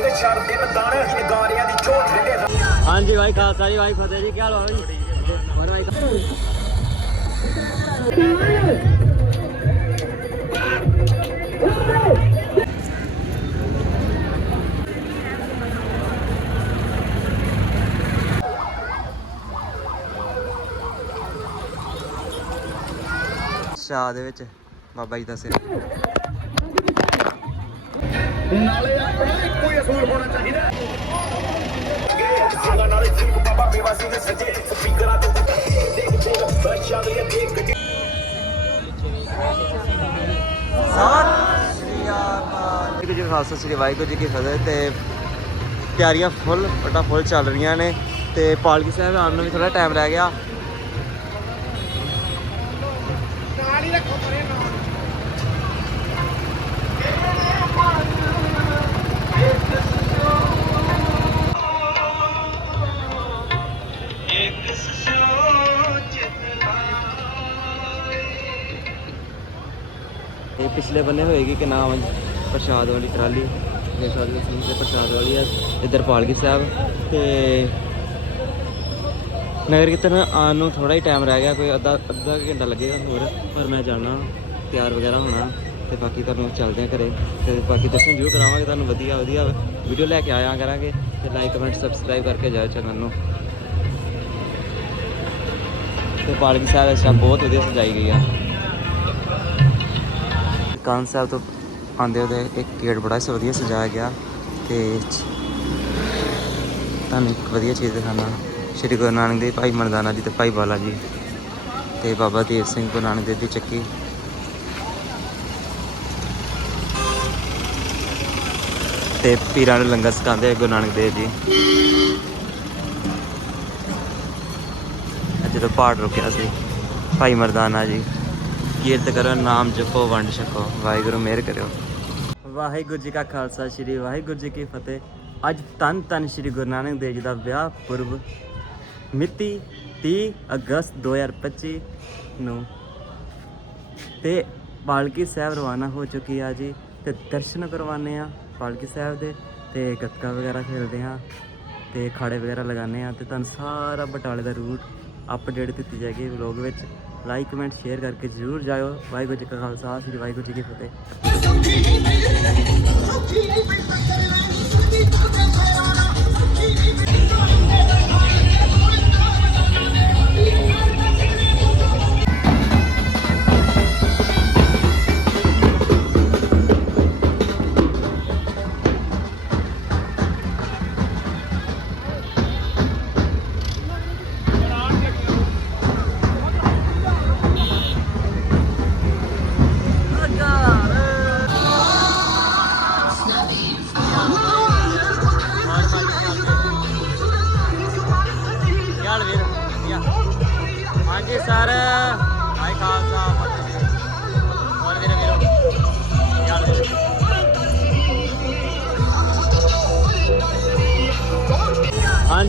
ਸਿੰਘ ਚਾਰ ਦਿਨ ਦਾਣ ਨਗਾਰਿਆਂ ਦੀ ਝੋਟ ਠੰਡੇ ਹਾਂਜੀ ਭਾਈ ਖਾਲਸਾ ਜੀ ਭਾਈ ਫਤਿਹ ਜੀ ਕੀ ਹਾਲ ਹੋ ਜੀ ਹੋਰ ਭਾਈ ਸ਼ਾਹ ਦੇ ਵਿੱਚ ਬਾਬਾ ਜੀ ਦਾ ਸਿਰ। ਨਾਲੇ ਆਪਣਾ ਇੱਕੋ ਅਸੂਲ ਹੋਣਾ ਚਾਹੀਦਾ ਸਿੰਘਾਂ ਨਾਲੇ ਸਿੰਘ ਬਾਬਾ ਬੇਵਾ ਸਿੰਘ ਸੱਜੇ ਸਪੀਕਰਾਂ ਤੇ ਦੇਖ ਦੇਖ ਬੱਚਾ ਦੇ ਦੇਖ ਗੱਡੀ ਸਤਿ ਸ਼੍ਰੀ ਅਕਾਲ। ਜੀ ਖਾਲਸਾ, ਸ੍ਰੀ ਵਾਹਿਗੁਰੂ ਜੀ ਕੀ ਫਤਿਹ ਤੇ ਤਿਆਰੀਆਂ ਫੁੱਲ ਫਟਾ ਫੁੱਲ ਚੱਲ ਰਹੀਆਂ ਨੇ ਤੇ ਪਾਲਕੀ ਸਾਹਿਬ ਆਉਣ ਨੂੰ ਵੀ ਥੋੜਾ ਟਾਈਮ ਰਹਿ ਗਿਆ। ਪਿਛਲੇ ਬੰਨੇ ਹੋਏਗੀ ਕਿ ਨਾਮ ਪ੍ਰਸ਼ਾਦ ਵਾਲੀ ਟਰਾਲੀ। ਜੇਸਵਾਲ ਸਿੰਘ ਦੇ ਪ੍ਰਸ਼ਾਦ ਵਾਲੀ ਆ ਇੱਧਰ ਪਾਲਕੀ ਸਾਹਿਬ। ਤੇ ਨਗਰ ਕੀਰਤਨ ਆਉਣ ਨੂੰ ਥੋੜਾ ਹੀ ਟਾਈਮ ਰਹਿ ਗਿਆ, ਕੋਈ ਅੱਧਾ ਅੱਧਾ ਘੰਟਾ ਲੱਗੇਗਾ ਹੋਰ। ਪਰ ਮੈਂ ਜਾਣਾ, ਤਿਆਰ ਵਗੈਰਾ ਹੋਣਾ, ਤੇ ਬਾਕੀ ਤੁਹਾਨੂੰ ਚੱਲਦੇ ਆ ਘਰੇ। ਤੇ ਬਾਕੀ ਦਰਸ਼ਨ ਜ਼ਰੂਰ ਕਰਾਵਾਂਗੇ, ਤੁਹਾਨੂੰ ਵਧੀਆ ਵਧੀਆ ਵੀਡੀਓ ਲੈ ਕੇ ਆਇਆ ਕਰਾਂਗੇ। ਤੇ ਲਾਈਕ ਕਮੈਂਟ ਸਬਸਕ੍ਰਾਈਬ ਕਰਕੇ ਜਾਓ ਚੈਨਲ ਨੂੰ। ਤੇ ਪਾਲਕੀ ਸਾਹਿਬ ਇਸ ਬਹੁਤ ਵਧੀਆ ਸਜਾਈ ਗਈ ਆ। ਕਾਨ ਸਾਹਿਬ ਤੋਂ ਆਉਂਦੇ ਉਹਦੇ ਇੱਕ ਗੇਟ ਬੜਾ ਵਧੀਆ ਸਜਾਇਆ ਗਿਆ ਤੇ ਤੁਹਾਨੂੰ ਇੱਕ ਵਧੀਆ ਚੀਜ਼ ਦਿਖਾਣਾ ਸ਼੍ਰੀ ਗੁਰੂ ਨਾਨਕ ਦੇਵ ਭਾਈ ਮਰਦਾਨਾ ਜੀ ਤੇ ਭਾਈ ਬਾਲਾ ਜੀ ਤੇ ਬਾਬਾ ਦੇਵ ਸਿੰਘ ਗੁਰੂ ਨਾਨਕ ਦੇਵ ਦੀ ਚੱਕੀ। ਤੇ ਪੀਰਾਂ ਨੂੰ ਲੰਗਰ ਛਕਾਉਂਦੇ ਗੁਰੂ ਨਾਨਕ ਦੇਵ ਜੀ। ਅੱਜ ਜਦੋਂ ਪਾਠ ਰੁਕਿਆ ਸੀ ਭਾਈ ਮਰਦਾਨਾ ਜੀ। ਕੀਰਤ ਕਰੋ, ਨਾਮ ਜਪੋ, ਵੰਡ ਛਕੋ। ਵਾਹਿਗੁਰੂ, ਮਿਹਰ ਕਰਿਓ। ਵਾਹਿਗੁਰੂ ਜੀ ਕਾ ਖਾਲਸਾ, ਸ੍ਰੀ ਵਾਹਿਗੁਰੂ ਜੀ ਕੀ ਫਤਿਹ। ਅੱਜ ਤਨ ਤਨ ਸ੍ਰੀ ਗੁਰੂ ਨਾਨਕ ਦੇਵ ਜੀ ਦਾ ਵਿਆਹ ਪੁਰਬ, ਮਿਤੀ 30 ਅਗਸਤ 2025 ਨੂੰ। ਤੇ ਪਾਲਕੀ ਸਾਹਿਬ ਰਵਾਨਾ ਹੋ ਚੁੱਕੀ ਆ ਜੀ, ਤੇ ਦਰਸ਼ਨ ਕਰਵਾਨੇ ਆ ਪਾਲਕੀ ਸਾਹਿਬ ਦੇ, ਤੇ ਗੱਤਕਾ ਵਗੈਰਾ ਖੇਡਦੇ ਆ, ਤੇ ਖਾੜੇ ਵਗੈਰਾ ਲਗਾਉਂਦੇ ਆ, ਤੇ ਤੁਹਾਨੂੰ ਸਾਰਾ ਬਟਾਲੇ ਦਾ ਰੂਟ ਅਪਡੇਟ ਦਿੱਤੀ ਜਾਏਗੀ ਵਲੌਗ ਵਿੱਚ। ਲਾਈਕ ਕਮੈਂਟ ਸ਼ੇਅਰ ਕਰਕੇ ਜਰੂਰ ਜਾਇਓ ਵਾਹਿਗੁਰੂ ਜੀ ਕਾ ਖਾਲਸਾ ਸ੍ਰੀ ਵਾਹਿਗੁਰੂ ਜੀ ਕੀ ਫਤਿਹ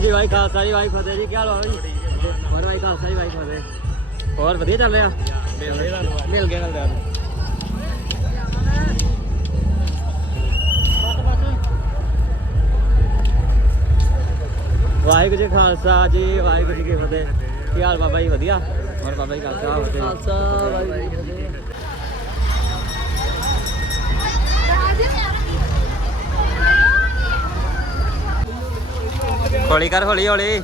ਹਾਂਜੀ ਭਾਈ ਖਾਲਸਾ ਜੀ ਭਾਈ ਫਤਿਹ ਜੀ ਕੀ ਹਾਲ ਹੋ ਜੀ? ਹੋਰ ਭਾਈ ਖਾਲਸਾ ਜੀ ਭਾਈ ਫਤਿਹ। ਹੋਰ ਵਧੀਆ ਚੱਲ ਰਿਹਾ? ਮਿਲ ਗਿਆ ਮਿਲ ਗਿਆ ਵਾਹਿਗੁਰੂ ਜੀ ਖਾਲਸਾ ਜੀ ਵਾਹਿਗੁਰੂ ਜੀ ਕੀ ਫਤਿਹ। ਕੀ ਹਾਲ ਬਾਬਾ ਜੀ ਵਧੀਆ? ਹੋਰ ਬਾਬਾ ਜੀ ਖਾਲਸਾ ਵਾਹਿਗੁਰੂ ਜੀ ਕੀ ਫਤਿਹ ਹੌਲੀ ਕਰ ਹੌਲੀ ਹੌਲੀ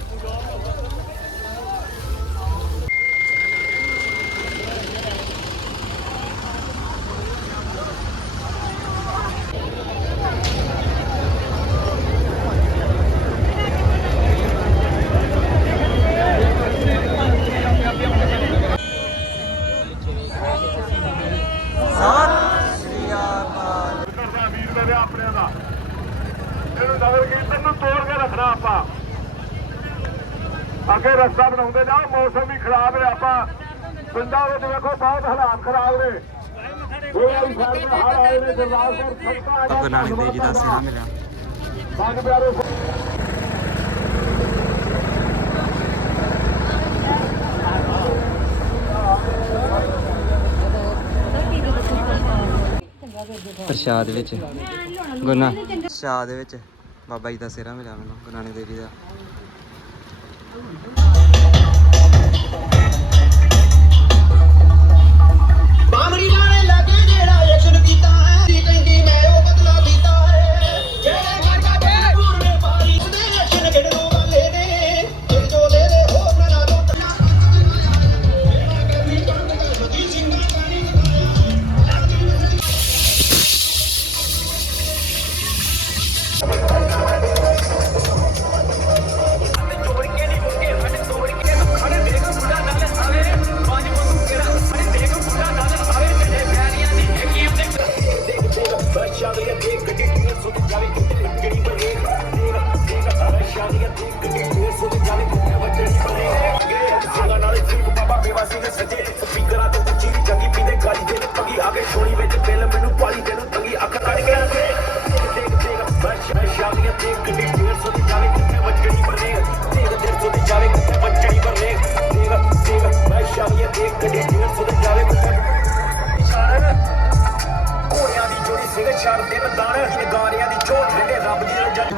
ਸਤਿ ਸ਼੍ਰੀ ਅਕਾਲ ਕਰਦਾ ਵੀਰ ਮੇਰੇ ਆਪਣਿਆਂ ਦਾ ਇਹਨੂੰ ਨਗਰ ਕੀਰਤਨ ਨੂੰ ਤੋੜ ਕੇ ਰੱਖਣਾ ਆਪਾਂ ਅੱਗੇ ਰਸਤਾ ਬਣਾਉਂਦੇ ਜਾਓ ਮੌਸਮ ਵੀ ਖਰਾਬ ਹੈ ਆਪਾਂ ਪਿੰਡਾਂ ਵਿੱਚ ਵੇਖੋ ਬਹੁਤ ਹਾਲਾਤ ਖਰਾਬ ਨੇ। ਨਾਨਕ ਦੇਵ ਜੀ ਦਾ ਸਿਆ ਮਿਲਿਆ। ਪਿਆਰੇ ਪ੍ਰਸ਼ਾਦ ਵਿੱਚ। ਗੁਰਨਾ ਪ੍ਰਸ਼ਾਦ ਵਿੱਚ ਬਾਬਾ ਜੀ ਦਾ ਸਿਹਰਾ ਮਿਲਿਆ ਮੈਨੂੰ ਗੁਰੂ ਨਾਨਕ ਦੇਵ ਜੀ ਦਾ।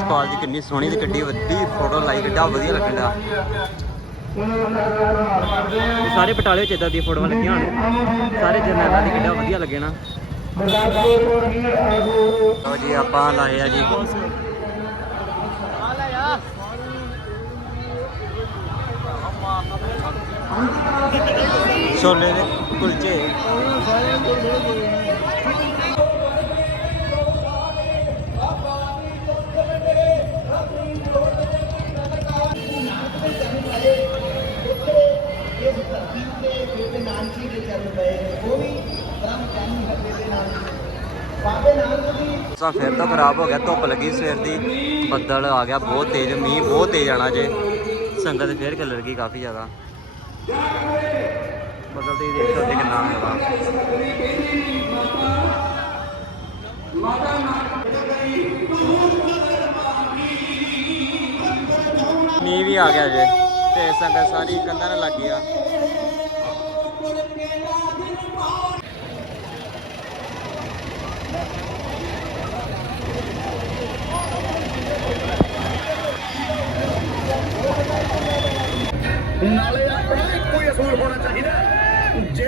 ਪਾਲ ਦੀ ਕਿੰਨੀ ਸੋਹਣੀ ਤੇ ਗੱਡੀ ਵੱਡੀ ਫੋਟੋ ਲਾਈ ਗੱਡਾ ਵਧੀਆ ਲੱਗਣ ਦਾ ਸਾਰੇ ਪਟਾਲੇ ਵਿੱਚ ਇਦਾਂ ਦੀਆਂ ਫੋਟੋਆਂ ਲੱਗੀਆਂ ਹੋਣ। ਸਾਰੇ ਜਰਨੈਲਾਂ ਦੀ ਗੱਡਾ ਵਧੀਆ ਲੱਗੇ ਨਾ। ਲਓ ਜੀ, ਆਪਾਂ ਲਾਏ ਆ ਜੀ। ਛੋਲੇ ਦੇ ਕੁਲਚੇ। ਮੌਸਮ ਫਿਰ ਤੋਂ ਖਰਾਬ ਹੋ ਗਿਆ, ਧੁੱਪ ਲੱਗੀ ਸਵੇਰ ਦੀ, ਬੱਦਲ ਆ ਗਿਆ, ਬਹੁਤ ਤੇਜ਼, ਮੀਂਹ ਬਹੁਤ ਤੇਜ਼ ਆਣਾ ਜੇ। ਸੰਗਤ ਫੇਰ ਕਲਰ ਗਈ ਕਾਫੀ ਜ਼ਿਆਦਾ। ਬੱਦਲ ਤੇ ਦੇਖ ਸਕਦੇ ਕਿੰਨਾ ਹੈਗਾ ਮੀਂਹ ਵੀ ਆ ਗਿਆ ਜੇ, ਤੇ ਸੰਗਤ ਸਾਰੀ ਕੰਧਾਂ ਨਾਲ ਲੱਗ ਗਈ ਨਾਲੇ ਆਪਣਾ ਇੱਕੋ ਹੀ ਅਸੂਲ ਹੋਣਾ ਚਾਹੀਦਾ ਜੇ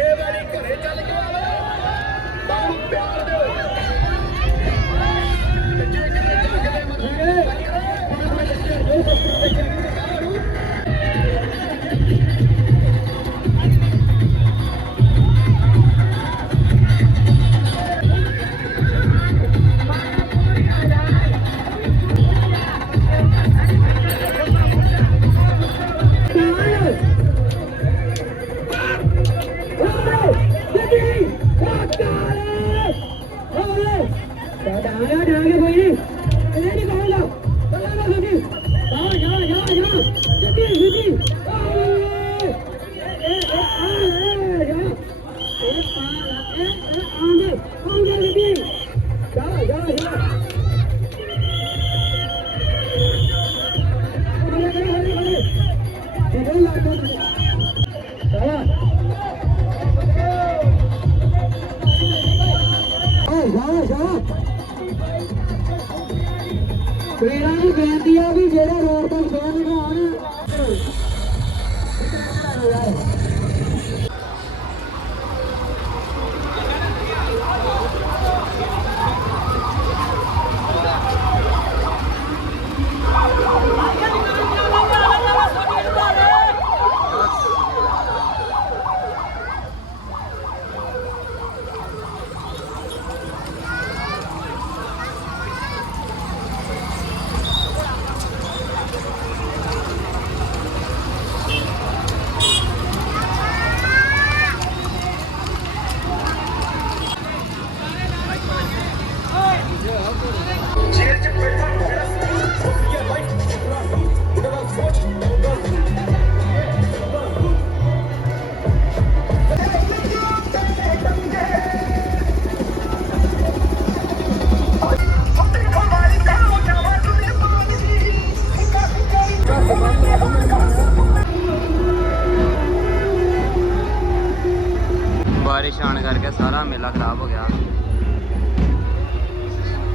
Hey. ਸਾਰਾ ਮੇਲਾ ਖਰਾਬ ਹੋ ਗਿਆ।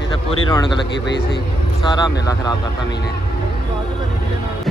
ਇਹ ਤਾਂ ਪੂਰੀ ਰੌਣਕ ਲੱਗੀ ਪਈ ਸੀ। ਸਾਰਾ ਮੇਲਾ ਖਰਾਬ ਕਰਤਾ ਮੀਂਹ ਨੇ।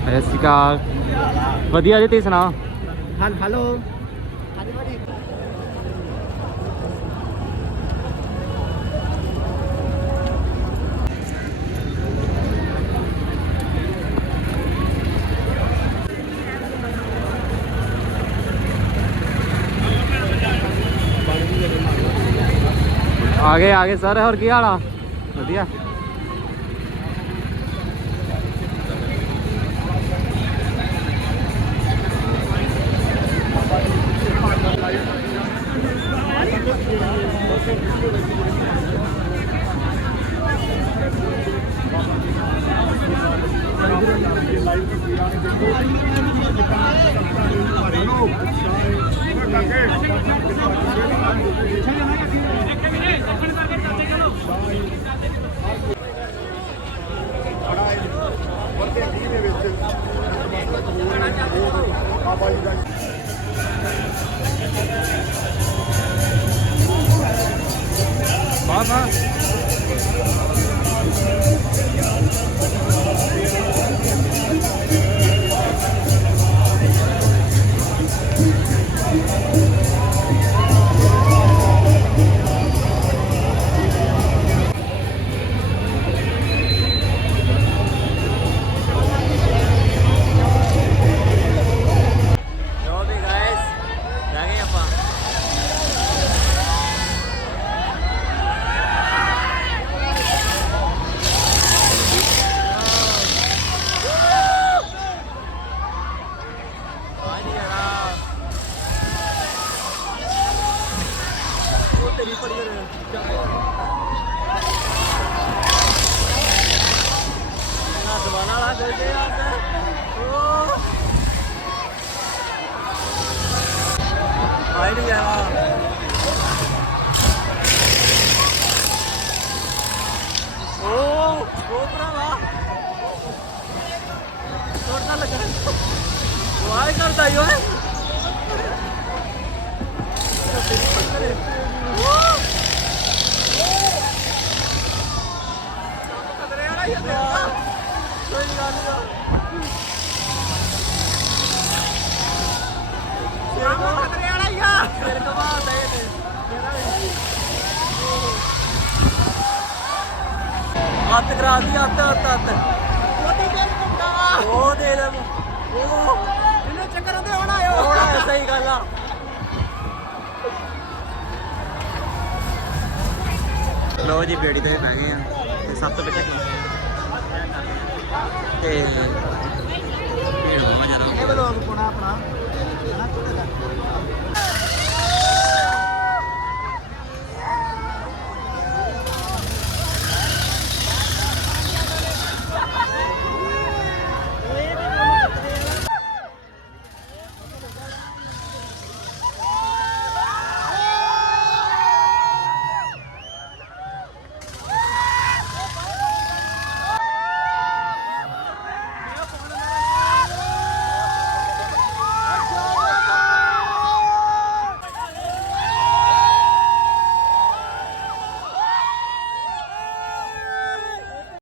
ਸਤਿ ਸ਼੍ਰੀ ਅਕਾਲ ਵਧੀਆ ਜੀ ਤੁਸੀਂ ਸੁਣਾਓ? ਹਾਂ ਹੈਲੋ। ਆ ਗਏ ਆ ਗਏ ਸਰ ਹੋਰ ਕੀ ਹਾਲ ਆ? ਵਧੀਆ। ਦਵਾਨਾ ਵਾਲਾ ਦੇ ਦੇ ਹੱਥ ਕਰਾ ਦੀ ਹੱਥ ਹੱਥ ਹੱਥ। ਉਹਦੇ ਦੇ ਮੁੰਡਾ। ਉਹ ਦੇ ਦੇ ਉਹ। ਇਹਨੂੰ ਚੱਕਰ ਆਉਂਦੇ ਹੁਣ ਆਇਓ। ਹੁਣ ਆਇਆ ਸਹੀ ਗੱਲ ਆ। ਲੋ ਜੀ ਬੇੜੀ ਤੇ ਬਹਿ ਗਏ ਆ। ਤੇ ਸਭ ਤੋਂ ਪਹਿਲਾਂ ਤੇ ਇਹ ਬਲੌਗ ਪਾਉਣਾ ਆਪਣਾ। ਹਨਾ